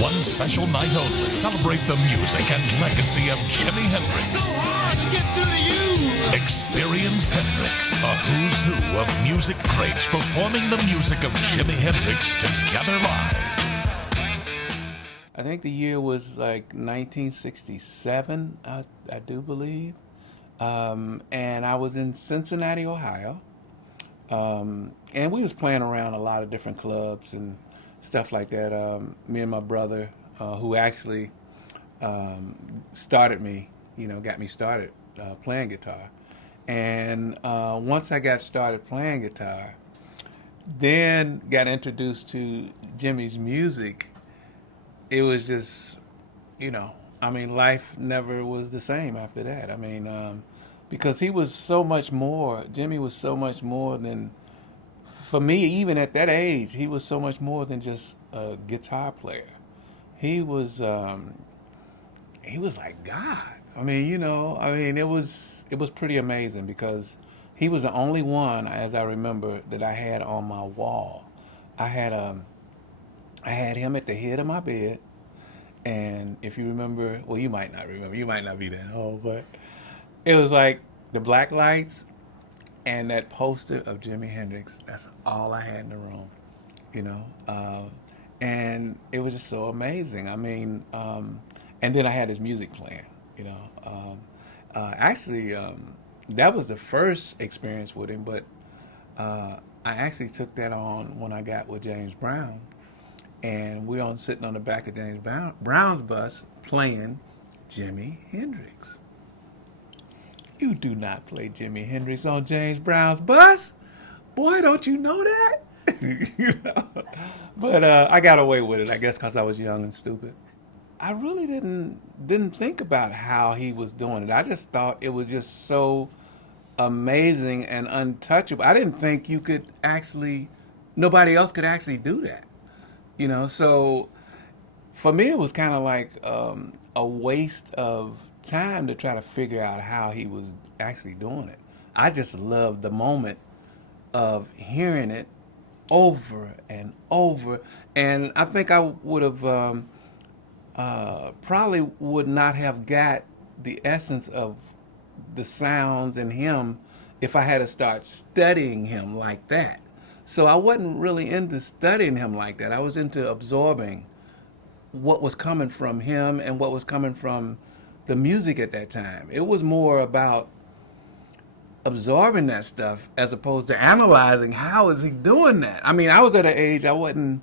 One special night only. Celebrate the music and legacy of Jimi Hendrix. So hard to get through to you. Experience Hendrix. A who's who of music greats performing the music of Jimi Hendrix together live. I think the year was like 1967, I do believe. And I was in Cincinnati, Ohio. And we was playing around a lot of different clubs and stuff like that. Me and my brother, who actually started me, got me started playing guitar. And once I got started playing guitar, then got introduced to Jimmy's music, it was just, life never was the same after that. Because he was so much more, Jimmy was so much more than, for me, even at that age, he was so much more than just a guitar player. He was like God. It was pretty amazing because he was the only one, as I remember, that I had on my wall. I had him at the head of my bed, and if you remember, well, you might not remember, you might not be that old, but it was like the black lights and that poster of Jimi Hendrix. That's all I had in the room, and it was just so amazing. And then I had his music playing, that was the first experience with him, but I actually took that on when I got with James Brown, and we were sitting on the back of James Brown's bus playing Jimi Hendrix. You do not play Jimi Hendrix on James Brown's bus. Boy, don't you know that? But I got away with it, I guess, because I was young and stupid. I really didn't think about how he was doing it. I just thought it was just so amazing and untouchable. I didn't think nobody else could actually do that. So for me, it was kind of like a waste of time to try to figure out how he was actually doing it. I just loved the moment of hearing it over and over, and I think I would have probably would not have got the essence of the sounds in him if I had to start studying him like that. So I wasn't really into studying him like that. I was into absorbing what was coming from him and what was coming from the music at that time. It was more about absorbing that stuff as opposed to analyzing how is he doing that. I was at an age I wasn't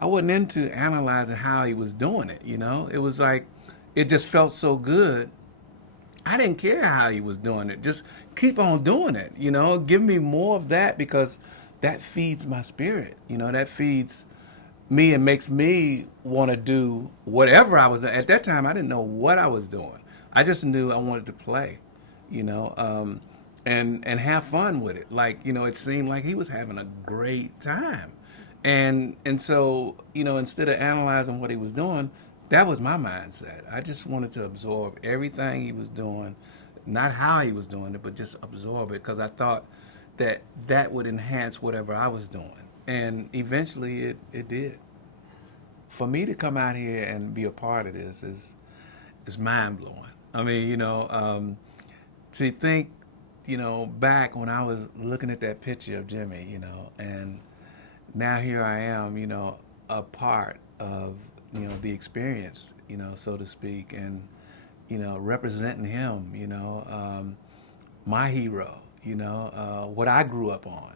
into analyzing how he was doing it. It was like it just felt so good. I didn't care how he was doing it. Just keep on doing it. Give me more of that, because that feeds my spirit. That feeds me and makes me want to do whatever I was. At that time, I didn't know what I was doing. I just knew I wanted to play, and have fun with it. Like, it seemed like he was having a great time. And so, instead of analyzing what he was doing, that was my mindset. I just wanted to absorb everything he was doing, not how he was doing it, but just absorb it, because I thought that would enhance whatever I was doing. And eventually it did. For me to come out here and be a part of this is mind-blowing. To think, back when I was looking at that picture of Jimmy, and now here I am, a part of, the experience, so to speak, and, representing him, my hero, what I grew up on,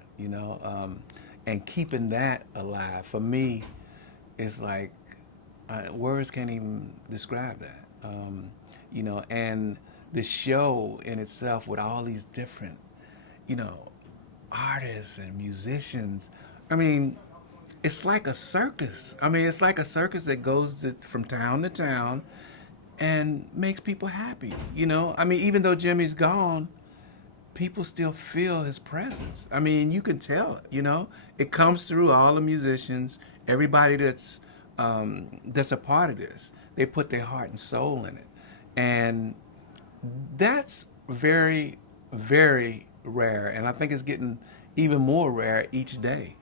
and keeping that alive. For me, it's like, words can't even describe that, and the show in itself with all these different, artists and musicians. It's like a circus. It's like a circus that goes from town to town and makes people happy. Even though Jimmy's gone, people still feel his presence. You can tell it, it comes through all the musicians, everybody that's a part of this. They put their heart and soul in it. And that's very, very rare. And I think it's getting even more rare each day.